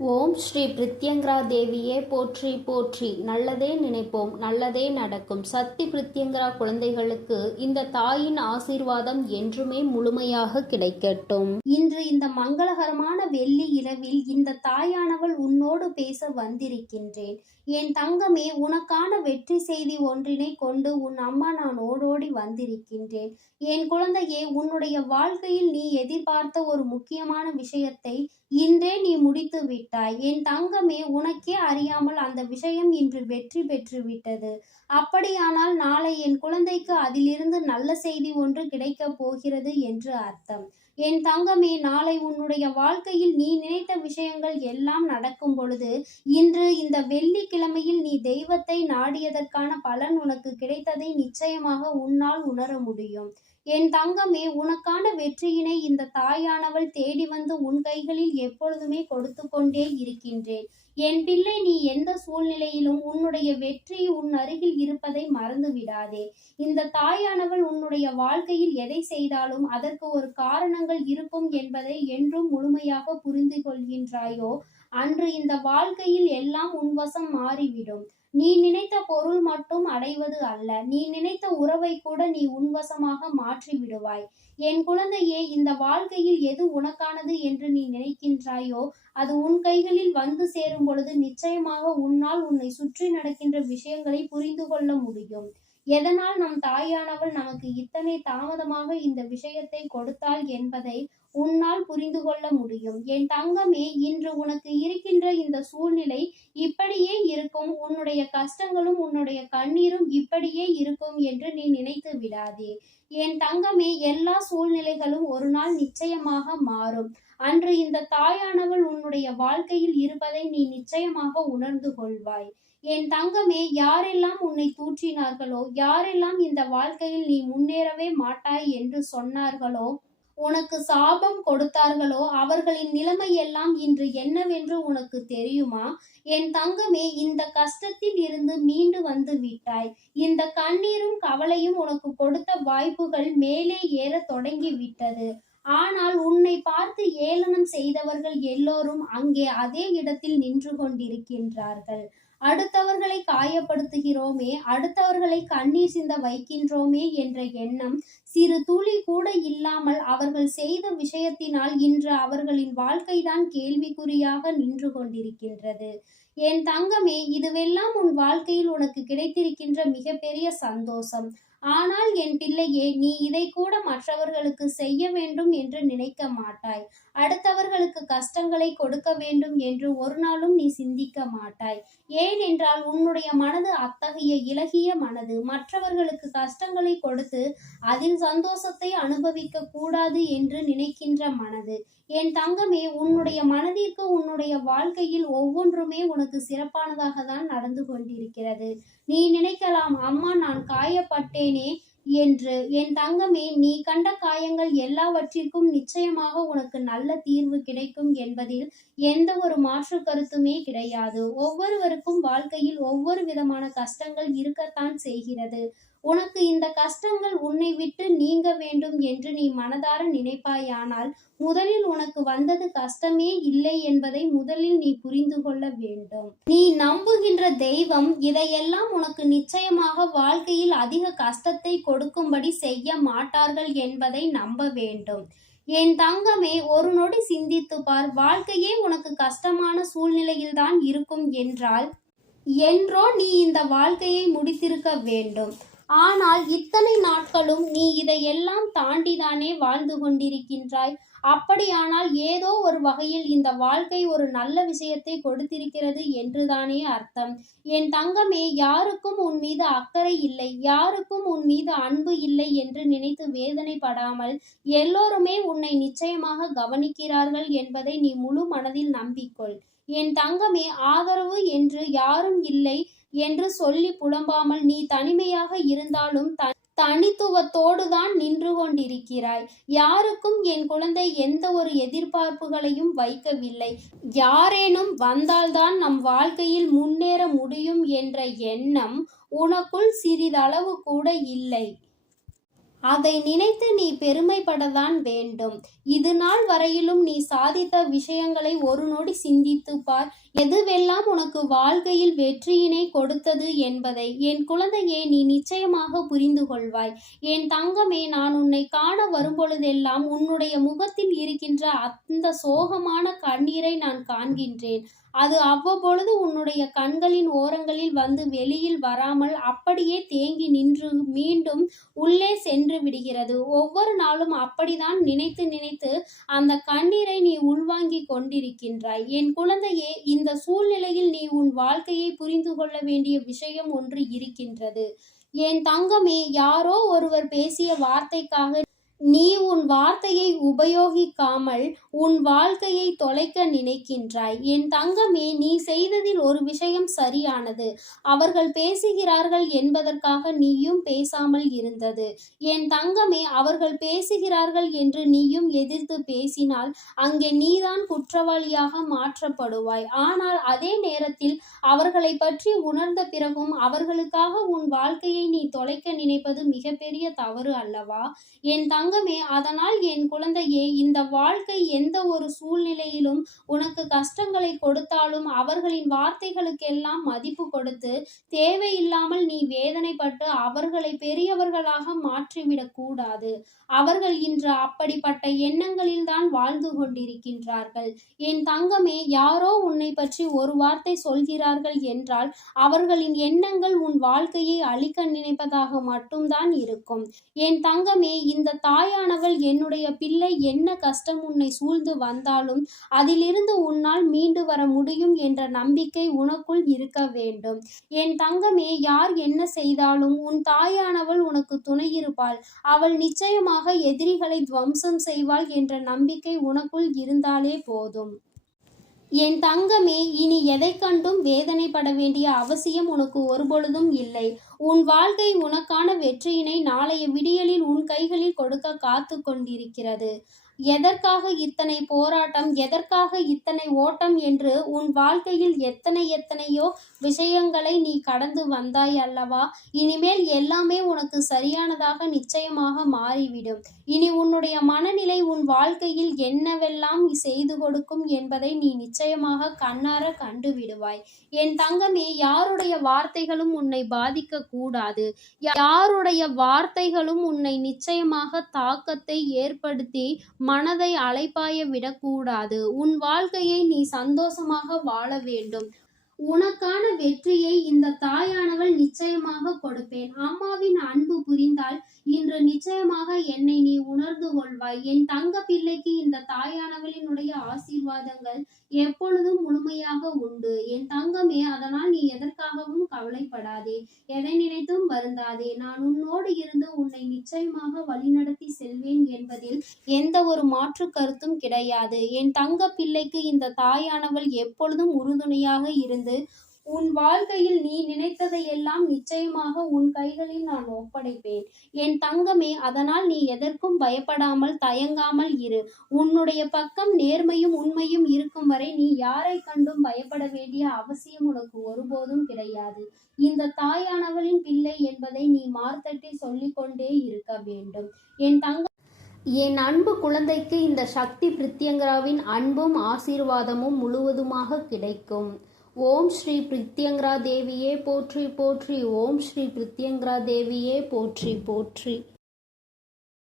ஓம் ஸ்ரீ பிரித்யங்கரா தேவியே போற்றி போற்றி. நல்லதே நினைப்போம், நல்லதே நடக்கும். சக்தி பிரித்யங்கரா குழந்தைகளுக்கு இந்த தாயின் ஆசீர்வாதம் என்றுமே முழுமையாக கிடைக்கட்டும். இன்று இந்த மங்களகரமான வெள்ளி இரவில் இந்த தாயானவள் உன்னோடு பேச வந்திருக்கின்றேன். என் தங்கமே, உனக்கான வெற்றி செய்தி ஒன்றினை கொண்டு உன் அம்மா நான் ஓடோடி வந்திருக்கின்றேன். என் குழந்தையே, உன்னுடைய வாழ்க்கையில் நீ எதிர்பார்த்த ஒரு முக்கியமான விஷயத்தை இன்றே நீ முடித்து விட்டாய். என் தங்கமே, உனக்கே அறியாமல் அந்த விஷயம் இன்று வெற்றி பெற்று விட்டது. அப்படியானால் நாளை என் குழந்தைக்கு அதிலிருந்து நல்ல செய்தி ஒன்று கிடைக்கப் போகிறது என்று அர்த்தம். என் தங்கமே, நாளை உன்னுடைய வாழ்க்கையில் நீ நினைத்த விஷயங்கள் எல்லாம் நடக்கும் பொழுது, இன்று இந்த வெள்ளிக்கிழமையில் நீ தெய்வத்தை நாடியதற்கான பலன் உனக்கு கிடைத்ததை நிச்சயமாக உன்னால் உணர முடியும். என் தங்கமே, உனக்கான வெற்றியினை இந்த தாயானவள் தேடி வந்து உன் கைகளில் எப்பொழுதுமே கொடுத்து கொண்டே இருக்கின்றேன். என் பிள்ளை, நீ எந்த சூழ்நிலையிலும் உன்னுடைய வெற்றி உன் அருகில் இருப்பதை மறந்து விடாதே. இந்த தாயானவள் உன்னுடைய வாழ்க்கையில் எதை செய்தாலும் அதற்கு ஒரு காரணங்கள் இருக்கும் என்பதை என்றும் முழுமையாக புரிந்து கொள்கின்றாயோ, அன்று இந்த வாழ்க்கையில் எல்லாம் உன்வசம் மாறிவிடும். நீ நினைத்த பொருள் மட்டும் அடைவது அல்ல, நீ நினைத்த உறவை கூட நீ உன்வசமாக மாற்றி விடுவாய். என் குழந்தையே, இந்த வாழ்க்கையில் எது உனக்கானது என்று நீ நினைக்கின்றாயோ அது உன் கைகளில் வந்து சேரும் பொழுது நிச்சயமாக உன்னால் உன்னை சுற்றி நடக்கின்ற விஷயங்களை புரிந்து கொள்ள முடியும். எதனால் நம் தாயானவள் நமக்கு இத்தனை தாமதமாக இந்த விஷயத்தை கொடுத்தாள் என்பதை உன்னால் புரிந்து கொள்ள முடியும். என் தங்கமே, இன்று உனக்கு இருக்கின்ற இந்த சூழ்நிலை இப்படியே இருக்கும், உன்னுடைய கஷ்டங்களும் உன்னுடைய கண்ணீரும் இப்படியே இருக்கும் என்று நீ நினைத்து விடாதே. என் தங்கமே, எல்லா சூழ்நிலைகளும் ஒரு நாள் நிச்சயமாக மாறும். அன்று இந்த தாயானவள் உன்னுடைய வாழ்க்கையில் இருப்பதை நீ நிச்சயமாக உணர்ந்து கொள்வாய். என் தங்கமே, யாரெல்லாம் உன்னை தூற்றினார்களோ, யாரெல்லாம் இந்த வாழ்க்கையில் நீ முன்னேறவே மாட்டாய் என்று சொன்னார்களோ, உனக்கு சாபம் கொடுத்தார்களோ, அவர்களின் நிலைமை எல்லாம் இன்று என்னவென்று உனக்கு தெரியுமா? என் தங்கமே, இந்த கஷ்டத்தில் இருந்து மீண்டு வந்து விட்டாய். இந்த கண்ணீரும் கவலையும் உனக்கு கொடுத்த வாய்ப்புகள் மேலே ஏற தொடங்கி விட்டது. ஆனால் உன்னை பார்த்து ஏளனம் செய்தவர்கள் எல்லோரும் அங்கே அதே இடத்தில் நின்று கொண்டிருக்கின்றார்கள். அடுத்தவர்களை காயப்படுத்துகிறோமே, அடுத்தவர்களை கண்ணீர் சிந்த வைக்கின்றோமே என்ற எண்ணம் சிறு துளி கூட இல்லாமல் அவர்கள் செய்த விஷயத்தினால் இன்று அவர்களின் வாழ்க்கைதான் கேள்விக்குறியாக நின்று கொண்டிருக்கின்றது. என் தங்கமே, இதுவெல்லாம் உன் வாழ்க்கையில் உனக்கு கிடைத்திருக்கின்ற மிகப்பெரிய சந்தோஷம். ஆனால் என் பிள்ளையே, நீ இதை கூட மற்றவர்களுக்கு செய்ய வேண்டும் என்று நினைக்க மாட்டாய். அடுத்தவர்களுக்கு கஷ்டங்களை கொடுக்க வேண்டும் என்று ஒரு நாளும் நீ சிந்திக்க மாட்டாய். ஏனென்றால் உன்னுடைய மனது அத்தகைய இலகிய மனது. மற்றவர்களுக்கு கஷ்டங்களை கொடுத்து அதில் சந்தோஷத்தை அனுபவிக்க கூடாது என்று நினைக்கின்ற மனது. என் தங்கமே, உன்னுடைய மனதிற்கு உன்னுடைய வாழ்க்கையில் ஒவ்வொன்றுமே உனக்கு சிறப்பானதாக தான் நடந்து கொண்டிருக்கிறது. நீ நினைக்கலாம், அம்மா நான் காயப்பட்டேனே என்று. என் தங்கமே, நீ கண்ட காயங்கள் எல்லாவற்றிற்கும் நிச்சயமாக உனக்கு நல்ல தீர்வு கிடைக்கும் என்பதில் எந்த ஒரு மாற்று கருத்துமே கிடையாது. ஒவ்வொருவருக்கும் வாழ்க்கையில் ஒவ்வொரு விதமான கஷ்டங்கள் இருக்கத்தான் செய்கிறது. உனக்கு இந்த கஷ்டங்கள் உன்னை விட்டு நீங்க வேண்டும் என்று நீ மனதார நினைப்பாயானால் முதலில் உனக்கு வந்தது கஷ்டமே இல்லை என்பதை முதலில் நீ புரிந்து கொள்ள வேண்டும். நீ நம்புகின்ற தெய்வம் இதையெல்லாம் உனக்கு நிச்சயமாக வாழ்க்கையில் அதிக கஷ்டத்தை கொடுக்கும்படி செய்ய மாட்டார்கள் என்பதை நம்ப வேண்டும். என் தங்கமே, ஒரு நொடி சிந்தித்து பார். வாழ்க்கையே உனக்கு கஷ்டமான சூழ்நிலையில்தான் இருக்கும் என்றால் என்றோ நீ இந்த வாழ்க்கையை முடித்திருக்க வேண்டும். ஆனால் இத்தனை நாட்களும் நீ இதையெல்லாம் தாண்டிதானே வாழ்ந்து கொண்டிருக்கின்றாய். அப்படியானால் ஏதோ ஒரு வகையில் இந்த வாழ்க்கை ஒரு நல்ல விஷயத்தை கொடுத்திருக்கிறது என்றுதானே அர்த்தம். என் தங்கமே, யாருக்கும் உன் மீது அக்கறை இல்லை, யாருக்கும் உன் மீது அன்பு இல்லை என்று நினைத்து வேதனைப்படாமல் எல்லோருமே உன்னை நிச்சயமாக கவனிக்கிறார்கள் என்பதை நீ முழு மனதில் நம்பிக்கொள். என் தங்கமே, ஆதரவு என்று யாரும் இல்லை என்று சொல்லி புலம்பாமல் நீ தனிமையாக இருந்தாலும் தனித்துவத்தோடுதான் நின்று கொண்டிருக்கிறாய். யாருக்கும் என் குழந்தை எந்த ஒரு எதிர்பார்ப்புகளையும் வைக்கவில்லை. யாரேனும் வந்தால்தான் நம் வாழ்க்கையில் முன்னேற முடியும் என்ற எண்ணம் உனக்குள் சிறிதளவு கூட இல்லை. அதை நினைத்து நீ பெருமைப்படத்தான் வேண்டும். இது நாள் வரையிலும் நீ சாதித்த விஷயங்களை ஒரு நொடி சிந்தித்துப் பார். எதுவெல்லாம் உனக்கு வாழ்க்கையில் வெற்றியினை கொடுத்தது என்பதை என் குழந்தையே நீ நிச்சயமாக புரிந்து கொள்வாய். என் தங்கமே, நான் உன்னை காண வரும்பொழுதெல்லாம் உன்னுடைய முகத்தில் இருக்கின்ற அந்த சோகமான கண்ணீரை நான் காண்கின்றேன். அது அவ்வப்பொழுது உன்னுடைய கண்களின் ஓரங்களில் வந்து வெளியில் வராமல் அப்படியே தேங்கி நின்று மீண்டும் உள்ளே சென்று விடுகிறது. ஒவ்வொரு நாளும் அப்படிதான் நினைத்து நினைத்து அந்த கண்ணீரை நீ உள்வாங்கிக் கொண்டிருக்கின்றாய். என் குழந்தையே, இந்த சூழ்நிலையில் நீ உன் வாழ்க்கையை புரிந்து கொள்ள வேண்டிய விஷயம் ஒன்று இருக்கின்றது. என் தங்கமே, யாரோ ஒருவர் பேசிய வார்த்தைக்காக நீ உன் வார்த்தையை உபயோகிக்காமல் உன் வாழ்க்கையை தொலைக்க நினைக்கின்றாய். என் தங்கமே, நீ செய்ததில் ஒரு விஷயம் சரியானது. அவர்கள் பேசுகிறார்கள் என்பதற்காக நீயும் பேசாமல் இருந்தது. என் தங்கமே, அவர்கள் பேசுகிறார்கள் என்று நீயும் எதிர்த்து பேசினால் அங்கே நீதான் குற்றவாளியாக மாற்றப்படுவாய். ஆனால் அதே நேரத்தில் அவர்களை பற்றி உணர்ந்த பிறகும் அவர்களுக்காக உன் வாழ்க்கையை நீ தொலைக்க நினைப்பது மிகப்பெரிய தவறு அல்லவா? என் தங்கமே, அதனால் என் குழந்தையே, இந்த வாழ்க்கை எந்த ஒரு சூழ்நிலையிலும் உனக்கு கஷ்டங்களை கொடுத்தாலும் அவர்களின் வார்த்தைகளுக்கெல்லாம் மதிப்பு கொடுத்து தேவையில்லாமல் நீ வேதனைப்பட்டு அவர்களை பெரியவர்களாக மாற்றிவிடக் கூடாது. அவர்கள் இன்று அப்படிப்பட்ட எண்ணங்களில்தான் வாழ்ந்து கொண்டிருக்கின்றார்கள். என் தங்கமே, யாரோ உன்னை பற்றி ஒரு வார்த்தை சொல்கிறார்கள் என்றால் அவர்களின் எண்ணங்கள் உன் வாழ்க்கையை அழிக்க நினைப்பதாக மட்டும்தான் இருக்கும். என் தங்கமே, இந்த தாயானவள் என்னுடைய பிள்ளை என்ன கஷ்டம் உன்னை சூழ்ந்து வந்தாலும் அதிலிருந்து உன்னால் மீண்டு வர முடியும் என்ற நம்பிக்கை உனக்குள் இருக்க வேண்டும். என் தங்கமே, யார் என்ன செய்தாலும் உன் தாயானவள் உனக்கு துணையிருப்பாள். அவள் நிச்சயமாக எதிரிகளை துவம்சம் செய்வாள் என்ற நம்பிக்கை உனக்குள் இருந்தாலே போதும். என் தங்கமே, இனி எதை கண்டும் வேதனைப்பட வேண்டிய அவசியம் உனக்கு ஒருபொழுதும் இல்லை. உன் வாழ்க்கை உனக்கான வெற்றியினை நாளைய விடியலில் உன் கைகளில் கொடுக்க காத்து கொண்டிருக்கிறது. எதற்காக இத்தனை போராட்டம், எதற்காக இத்தனை ஓட்டம் என்று உன் வாழ்க்கையில் எத்தனையோ விஷயங்களை நீ கடந்து வந்தாய் அல்லவா? இனிமேல் எல்லாமே உனக்கு சரியானதாக நிச்சயமாக மாறிவிடும். இனி உன்னுடைய மனநிலை உன் வாழ்க்கையில் என்னவெல்லாம் செய்து கொடுக்கும் என்பதை நீ நிச்சயமாக கண்ணார கண்டு விடுவாய். என் தங்கமே, யாருடைய வார்த்தைகளும் உன்னை பாதிக்க கூடாது. யாருடைய வார்த்தைகளும் உன்னை நிச்சயமாக தாக்கத்தை ஏற்படுத்தி மனதை அலைபாய விடக்கூடாது. உன் வாழ்க்கையை நீ சந்தோஷமாக வாழ வேண்டும். உனக்கான வெற்றியை இந்த தாயானவள் நிச்சயமாக கொடுப்பேன். அம்மாவின் அன்பு புரிந்தால் இன்று நிச்சயமாக என்னை நீ உணர்ந்து கொள்வாய். என் தங்க பிள்ளைக்கு இந்த தாயானவளினுடைய ஆசீர்வாதங்கள் எப்பொழுதும் முழுமையாக உண்டு. என் தங்கமே, அதனால் நீ எதற்காகவும் கவலைப்படாதே, எதை நினைத்தும் வருந்தாதே. நான் உன்னோடு இருந்து உன்னை நிச்சயமாக வழிநடத்தி செல்வேன் என்பதில் எந்த ஒரு மாற்று கருத்தும் கிடையாது. என் தங்க பிள்ளைக்கு இந்த தாயானவள் எப்பொழுதும் உறுதுணையாக இருந்து உன் வாழ்க்கையில் நீ நினைத்ததையெல்லாம் நிச்சயமாக உன் கைகளில் நான் ஒப்படைப்பேன். என் தங்கமே, அதனால் நீ எதற்கும் பயப்படாமல் தயங்காமல் இரு. உன்னுடைய பக்கம் நேர்மையும் உண்மையும் இருக்கும் வரை நீ யாரை கண்டும் பயப்பட வேண்டிய அவசியம் உனக்கு ஒருபோதும் கிடையாது. இந்த தாயானவளின் பிள்ளை என்பதை நீ மார்த்தட்டி சொல்லிக்கொண்டே இருக்க வேண்டும். என் அன்பு குழந்தைக்கு இந்த சக்தி பிரித்யங்கராவின் அன்பும் ஆசீர்வாதமும் முழுவதுமாக கிடைக்கும். ஓம் ஸ்ரீ பிரித்யங்கரா தேவியே போற்றி போற்றி. ஓம் ஸ்ரீ பிரித்யங்கரா தேவியே போற்றி போற்றி.